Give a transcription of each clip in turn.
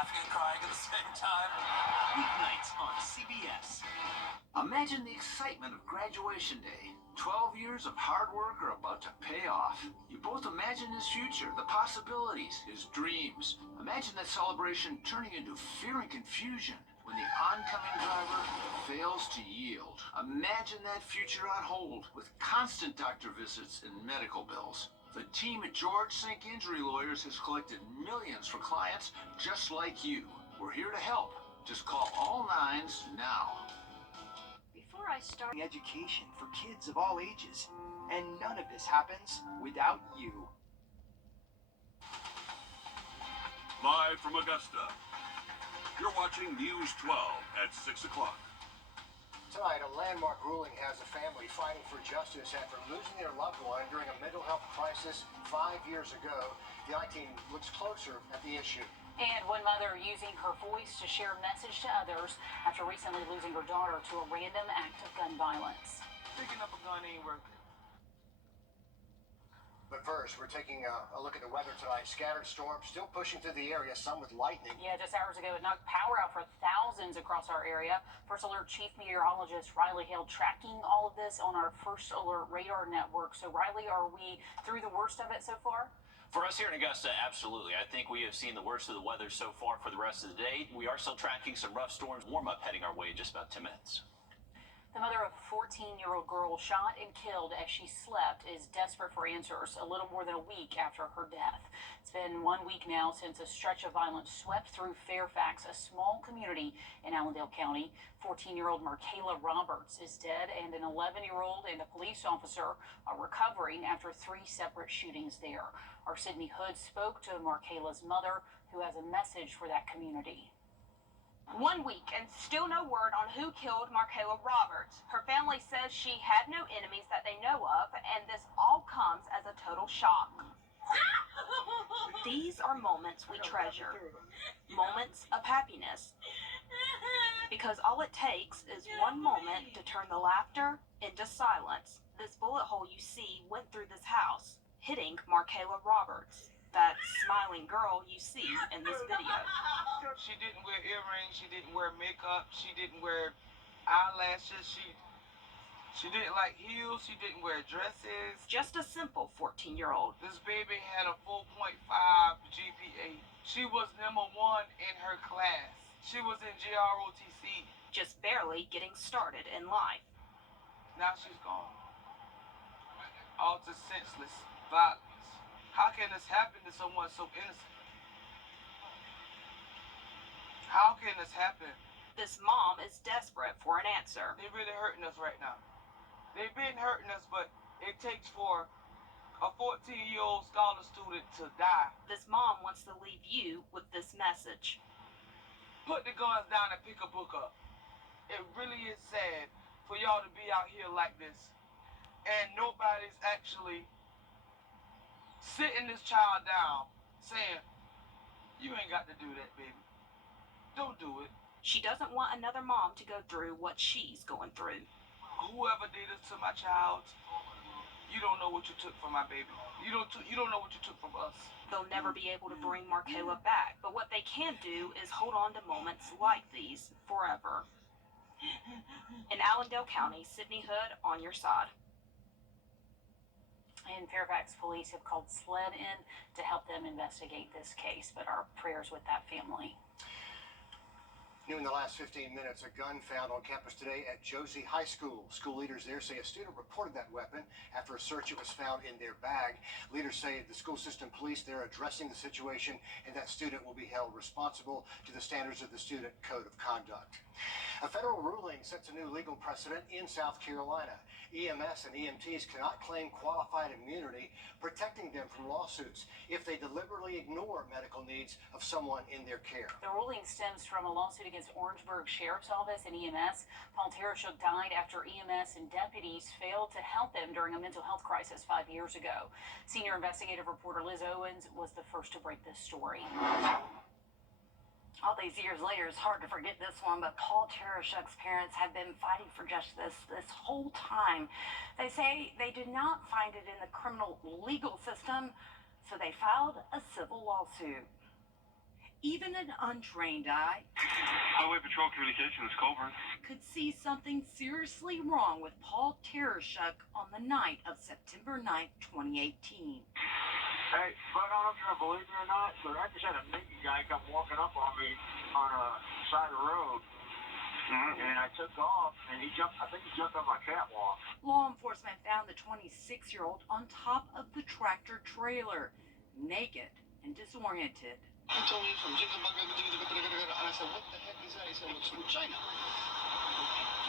laughing and crying at the same time. Weeknights on CBS. Imagine the excitement of graduation day. 12 years of hard work are about to pay off. You both imagine his future, the possibilities, his dreams. Imagine that celebration turning into fear and confusion when the oncoming driver fails to yield. Imagine that future on hold with constant doctor visits and medical bills. The team at George Sink Injury Lawyers has collected millions for clients just like you. We're here to help. Just call all nines now. Before I start education for kids of all ages, and none of this happens without you. Live from Augusta, you're watching News 12 at 6 o'clock. Tonight, a landmark ruling has a family fighting for justice after losing their loved one during a mental health crisis 5 years ago. The I-Team looks closer at the issue. And one mother using her voice to share a message to others after recently losing her daughter to a random act of gun violence. Picking up a gun ain't working. But first, we're taking a look at the weather tonight. Scattered storms still pushing through the area, some with lightning. Yeah, just hours ago, it knocked power out for thousands across our area. First Alert Chief Meteorologist Riley Hale tracking all of this on our First Alert radar network. So, Riley, are we through the worst of it so far? For us here in Augusta, absolutely. I think we have seen the worst of the weather so far for the rest of the day. We are still tracking some rough storms. Warm up heading our way in just about 10 minutes. The mother of a 14-year-old girl shot and killed as she slept is desperate for answers a little more than a week after her death. It's been 1 week now since a stretch of violence swept through Fairfax, a small community in Allendale County. 14-year-old Markayla Roberts is dead, and an 11-year-old and a police officer are recovering after 3 separate shootings there. Our Sydney Hood spoke to Markayla's mother, who has a message for that community. 1 week and still no word on who killed Markayla Roberts. Her family says she had no enemies that they know of, and this all comes as a total shock. These are moments we treasure, moments of happiness, because all it takes is one moment to turn the laughter into silence. This bullet hole you see went through this house, hitting Markayla Roberts, that smiling girl you see in this video. She didn't wear earrings, she didn't wear makeup, she didn't wear eyelashes, she didn't like heels, she didn't wear dresses. Just a simple 14-year-old. This baby had a 4.5 GPA. She was number 1 in her class. She was in GROTC. Just barely getting started in life. Now she's gone. All to senseless violence. How can this happen to someone so innocent? How can this happen? This mom is desperate for an answer. They're really hurting us right now. They've been hurting us, but it takes for a 14-year-old scholar student to die. This mom wants to leave you with this message. Put the guns down and pick a book up. It really is sad for y'all to be out here like this, and nobody's actually sitting this child down saying, you ain't got to do that, baby. Don't do it. She doesn't want another mom to go through what she's going through. Whoever did this to my child, you don't know what you took from my baby. You don't know what you took from us. They'll never be able to bring Markayla back, but what they can do is hold on to moments like these forever. In Allendale County, Sydney Hood on your side. And Fairfax police have called SLED in to help them investigate this case, but our prayers with that family. New in the last 15 minutes, a gun found on campus today at Josie High School. School leaders there say a student reported that weapon. After a search, it was found in their bag. Leaders say the school system police, they're addressing the situation, and that student will be held responsible to the standards of the Student Code of Conduct. A federal ruling sets a new legal precedent in South Carolina. EMS and EMTs cannot claim qualified immunity, protecting them from lawsuits if they deliberately ignore medical needs of someone in their care. The ruling stems from a lawsuit against Orangeburg Sheriff's Office and EMS. Paul Tereshuk died after EMS and deputies failed to help him during a mental health crisis 5 years ago. Senior investigative reporter Liz Owens was the first to break this story. All these years later, it's hard to forget this one, but Paul Tereshuk's parents have been fighting for justice this whole time. They say they did not find it in the criminal legal system, so they filed a civil lawsuit. Even an untrained eye Highway Patrol Communications, Colburn. could see something seriously wrong with Paul Tereschuk on the night of September 9th, 2018. Hey, but I don't know if you're gonna believe me or not, but I just had a naked guy come walking up on me on a side of the road. And I took off, and I think he jumped on my catwalk. Law enforcement found the 26-year-old on top of the tractor trailer, naked and disoriented. He told me from Jingle Bugger to and I said, what the heck is that? He said, it's from China.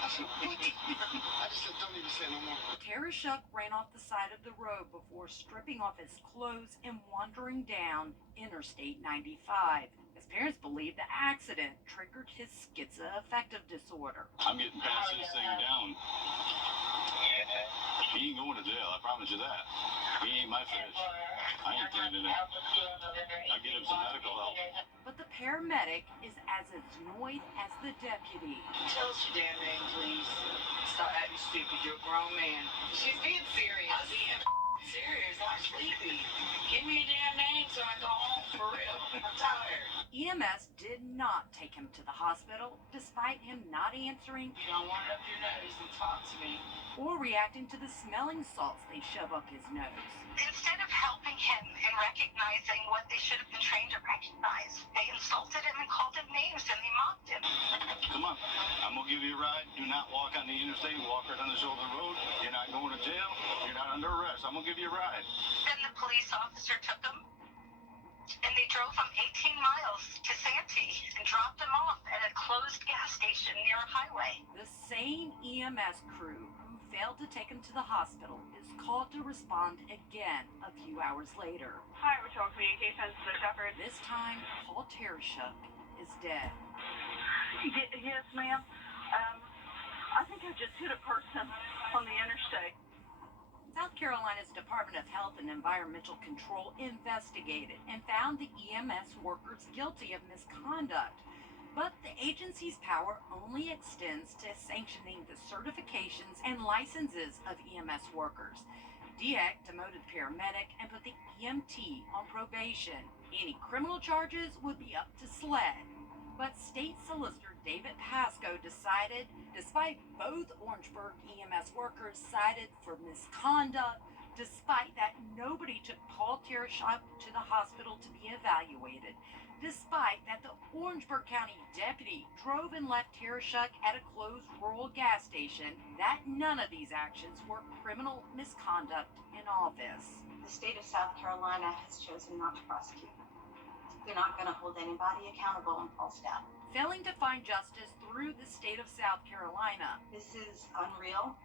I said, what? I just said, don't even say no more. Tereschuk ran off the side of the road before stripping off his clothes and wandering down Interstate 95. His parents believe the accident triggered his schizoaffective disorder. I'm getting past this thing down. He ain't going to jail, I promise you that. He ain't my fish. I ain't cleaning it. I get him some medical help. But the paramedic is as annoyed as the deputy. Tell us your damn name, please. Stop acting stupid. You're a grown man. She's being serious. I'm being serious. I'm sleepy. Give me your damn name so I go home for real. I'm tired. EMS did not take him to the hospital, despite him not answering You don't want it up your nose and talk to me. or reacting to the smelling salts they shove up his nose. Instead of helping him and recognizing what they should have been trained to recognize, they insulted him and called him names and they mocked him. Come on, I'm gonna give you a ride. Do not walk on the interstate, walk right on the shoulder road. You're not going to jail, you're not under arrest. I'm gonna give you a ride. Then the police officer took him and they drove him 18 miles to Santee and dropped him off at a closed gas station near a highway. The same EMS crew who failed to take him to the hospital is called to respond again a few hours later. Hi, Patrol Communications, the Shepherd. This time, Paul Tereschuk is dead. Yes, ma'am. I think I just hit a person on the interstate. South Carolina's Department of Health and Environmental Control investigated and found the EMS workers guilty of misconduct. But the agency's power only extends to sanctioning the certifications and licenses of EMS workers. DEC demoted the paramedic and put the EMT on probation. Any criminal charges would be up to SLED. But State Solicitor David Pascoe decided, despite both Orangeburg EMS workers cited for misconduct, despite that nobody took Paul Tereschuk to the hospital to be evaluated, despite that the Orangeburg County deputy drove and left Tereschuk at a closed rural gas station, that none of these actions were criminal misconduct in office. The state of South Carolina has chosen not to prosecute. They're not going to hold anybody accountable on false death. Failing to find justice through the state of South Carolina, This is unreal.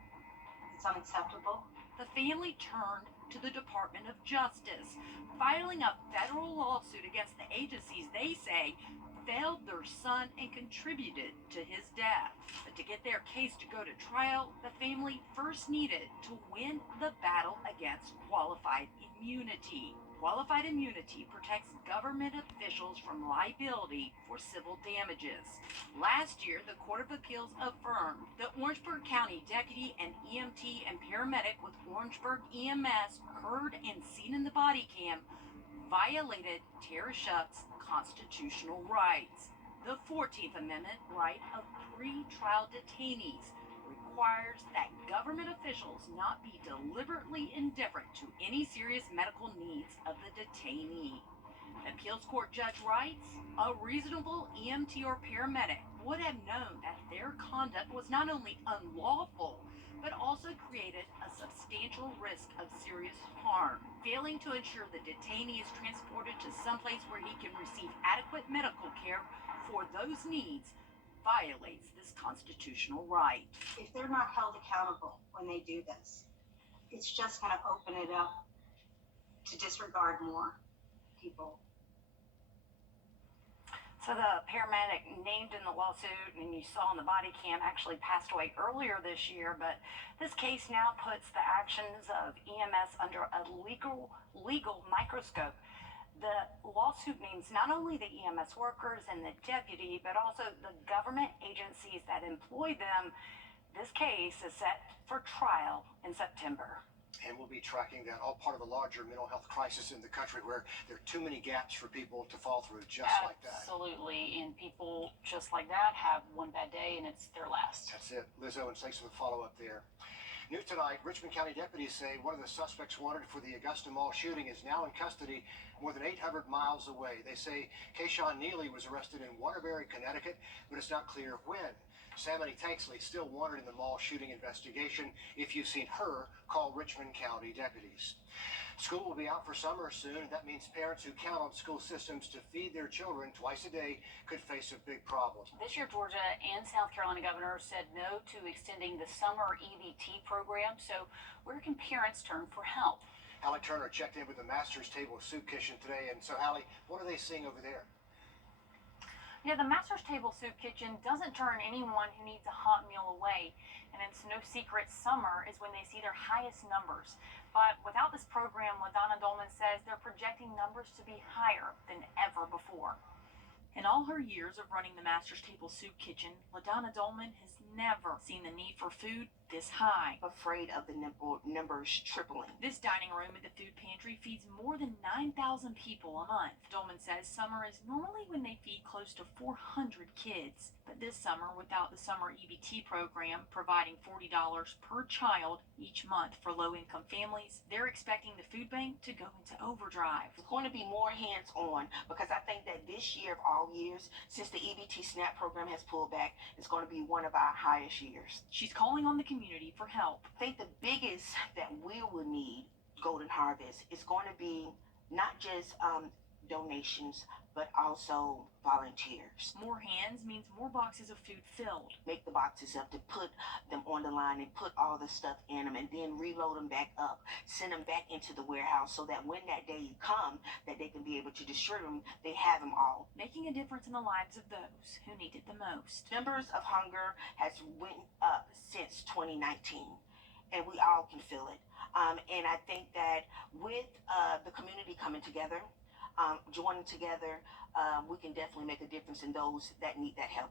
It's unacceptable. the family turned to the Department of Justice, filing a federal lawsuit against the agencies they say failed their son and contributed to his death. But to get their case to go to trial, the family first needed to win the battle against qualified immunity. Qualified immunity protects government officials from liability for civil damages. Last year, the Court of Appeals affirmed that Orangeburg County deputy and EMT and paramedic with Orangeburg EMS heard and seen in the body cam violated Tereschuk's constitutional rights. The 14th Amendment right of pre-trial detainees requires that government officials not be deliberately indifferent to any serious medical needs of the detainee. Appeals court judge writes, a reasonable EMT or paramedic would have known that their conduct was not only unlawful, but also created a substantial risk of serious harm. Failing to ensure the detainee is transported to someplace where he can receive adequate medical care for those needs violates this constitutional right. If they're not held accountable when they do this, it's just going to open it up to disregard more people. So the paramedic named in the lawsuit and you saw in the body cam actually passed away earlier this year, but this case now puts the actions of EMS under a legal microscope. The lawsuit names not only the EMS workers and the deputy, but also the government agencies that employ them. This case is set for trial in September. And we'll be tracking that, all part of a larger mental health crisis in the country where there are too many gaps for people to fall through just like that. Absolutely, and people just like that have one bad day and it's their last. That's it. Liz Owens, thanks for the follow-up there. New tonight, Richmond County deputies say one of the suspects wanted for the Augusta Mall shooting is now in custody more than 800 miles away. They say Kayshawn Neely was arrested in Waterbury, Connecticut, but it's not clear when. Sammy Tanksley still wanted in the mall shooting investigation. If you've seen her, call Richmond County deputies. School will be out for summer soon, and that means parents who count on school systems to feed their children twice a day could face a big problem. This year, Georgia and South Carolina governors said no to extending the summer EBT program, so where can parents turn for help? Hallie Turner checked in with the Master's Table Soup Kitchen today, and so Hallie, what are they seeing over there? Yeah, the Master's Table Soup Kitchen doesn't turn anyone who needs a hot meal away, and it's no secret summer is when they see their highest numbers. But without this program, LaDonna Dolman says they're projecting numbers to be higher than ever before. In all her years of running the Master's Table Soup Kitchen, LaDonna Dolman has never seen the need for food this high. Afraid of the numbers tripling. This dining room at the food pantry feeds more than 9,000 people a month. Dolman says summer is normally when they feed close to 400 kids. But this summer, without the summer EBT program providing $40 per child each month for low-income families, they're expecting the food bank to go into overdrive. It's going to be more hands-on because I think that this year of all years, since the EBT SNAP program has pulled back, it's going to be one of our highest years. She's calling on the community for help. I think the biggest that we will need, Golden Harvest, is going to be not just donations, but also volunteers. More hands means more boxes of food filled. Make the boxes up to put them on the line and put all the stuff in them and then reload them back up, send them back into the warehouse so that when that day comes, that they can be able to distribute them, they have them all. Making a difference in the lives of those who need it the most. Numbers of hunger has went up since 2019, and we all can feel it. And I think that with the community coming together, joining together, we can definitely make a difference in those that need that help.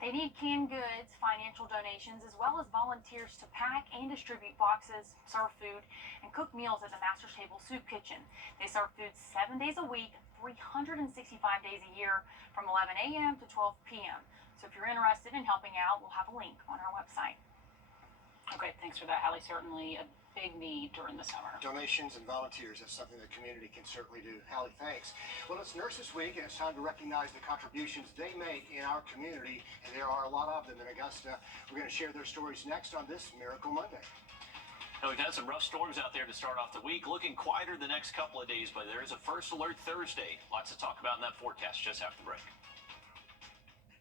They need canned goods, financial donations, as well as volunteers to pack and distribute boxes, serve food, and cook meals at the Master's Table Soup Kitchen. They serve food 7 days a week, 365 days a year, from 11 a.m. to 12 p.m. So if you're interested in helping out, we'll have a link on our website. Okay, thanks for that, Hallie. Certainly a big need during the summer. Donations and volunteers, that's something the community can certainly do. Hallie, thanks. Well, it's Nurses Week, and it's time to recognize the contributions they make in our community, and there are a lot of them in Augusta. We're going to share their stories next on this Miracle Monday. Now, we've had some rough storms out there to start off the week. Looking quieter the next couple of days, but there is a first alert Thursday. Lots to talk about in that forecast just after the break.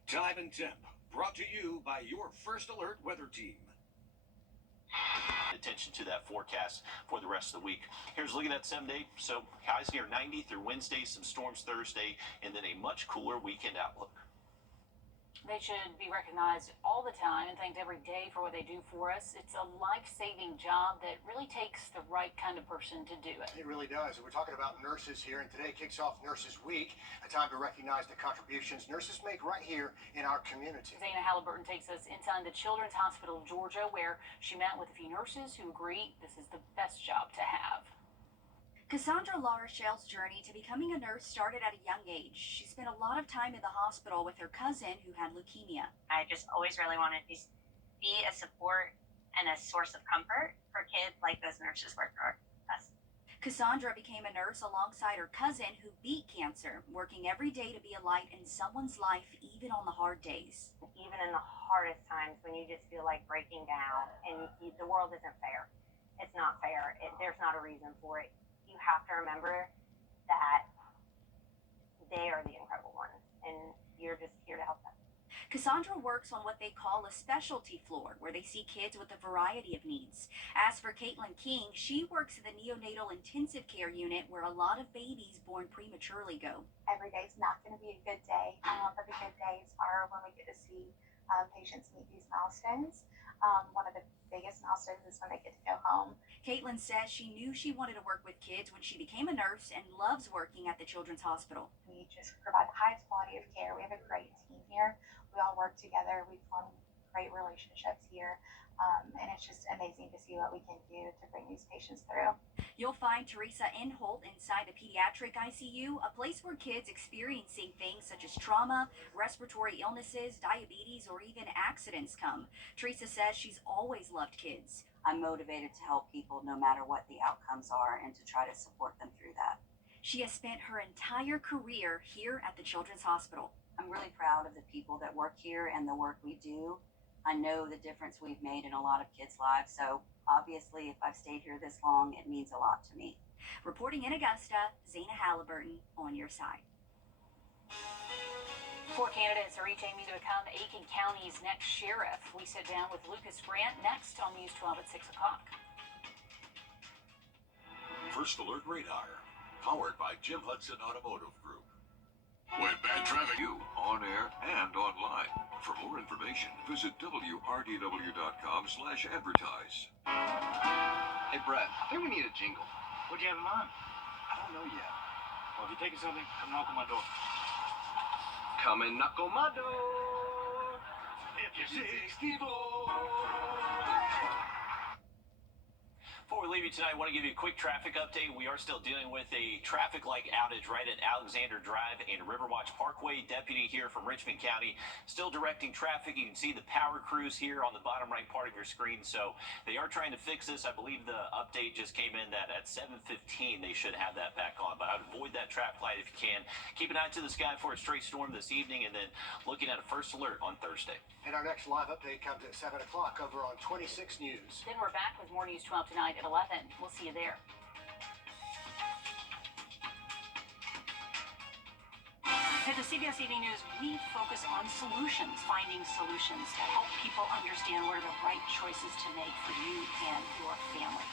Time and Temp, brought to you by your First Alert weather team. Attention to that forecast for the rest of the week. Here's looking at 7 day. So highs near 90 through Wednesday, some storms Thursday, and then a much cooler weekend outlook. They should be recognized all the time and thanked every day for what they do for us. It's a life-saving job that really takes the right kind of person to do it. It really does. And we're talking about nurses here, and today kicks off Nurses Week, a time to recognize the contributions nurses make right here in our community. Zana Halliburton takes us inside the Children's Hospital of Georgia, where she met with a few nurses who agree this is the best job to have. Cassandra LaRochelle's journey to becoming a nurse started at a young age. She spent a lot of time in the hospital with her cousin who had leukemia. I just always really wanted to be a support and a source of comfort for kids like those nurses work for us. Cassandra became a nurse alongside her cousin who beat cancer, working every day to be a light in someone's life, even on the hard days. Even in the hardest times when you just feel like breaking down and the world isn't fair. It's not fair. There's not a reason for it. You have to remember that they are the incredible ones, and you're just here to help them. Cassandra works on what they call a specialty floor, where they see kids with a variety of needs. As for Caitlin King, she works at the neonatal intensive care unit, where a lot of babies born prematurely go. Every day's not going to be a good day, but the good days are when we get to see patients meet these milestones. One of the biggest milestones is when they get to go home. Caitlin says she knew she wanted to work with kids when she became a nurse and loves working at the Children's Hospital. We just provide the highest quality of care. We have a great team here. We all work together. We form great relationships here. And it's just amazing to see what we can do to bring these patients through. You'll find Teresa Inholt inside the pediatric ICU, a place where kids experiencing things such as trauma, respiratory illnesses, diabetes, or even accidents come. Teresa says she's always loved kids. I'm motivated to help people no matter what the outcomes are and to try to support them through that. She has spent her entire career here at the Children's Hospital. I'm really proud of the people that work here and the work we do. I know the difference we've made in a lot of kids' lives, so obviously if I've stayed here this long, it means a lot to me. Reporting in Augusta, Zana Halliburton on your side. 4 candidates are each aiming to become Aiken County's next sheriff. We sit down with Lucas Grant next on News 12 at 6 o'clock. First Alert Radar, powered by Jim Hudson Automotive Group. When bad traffic, you on air and online. For more information, visit wrdw.com/advertise. Hey, Brett, I think we need a jingle. What do you have in mind? I don't know yet. Well, if you're taking something, come knock on my door. Come and knock on my door. If you're 64. Before we leave you tonight, I want to give you a quick traffic update. We are still dealing with a traffic light outage right at Alexander Drive and Riverwatch Parkway. Deputy here from Richmond County still directing traffic. You can see the power crews here on the bottom right part of your screen. So they are trying to fix this. I believe the update just came in that at 7:15 they should have that back on. But I would avoid that traffic light if you can. Keep an eye to the sky for a straight storm this evening and then looking at a first alert on Thursday. And our next live update comes at 7 o'clock over on 26 News. Then we're back with more News 12 tonight at 11. We'll see you there. At the CBS Evening News, we focus on solutions, finding solutions to help people understand what are the right choices to make for you and your family.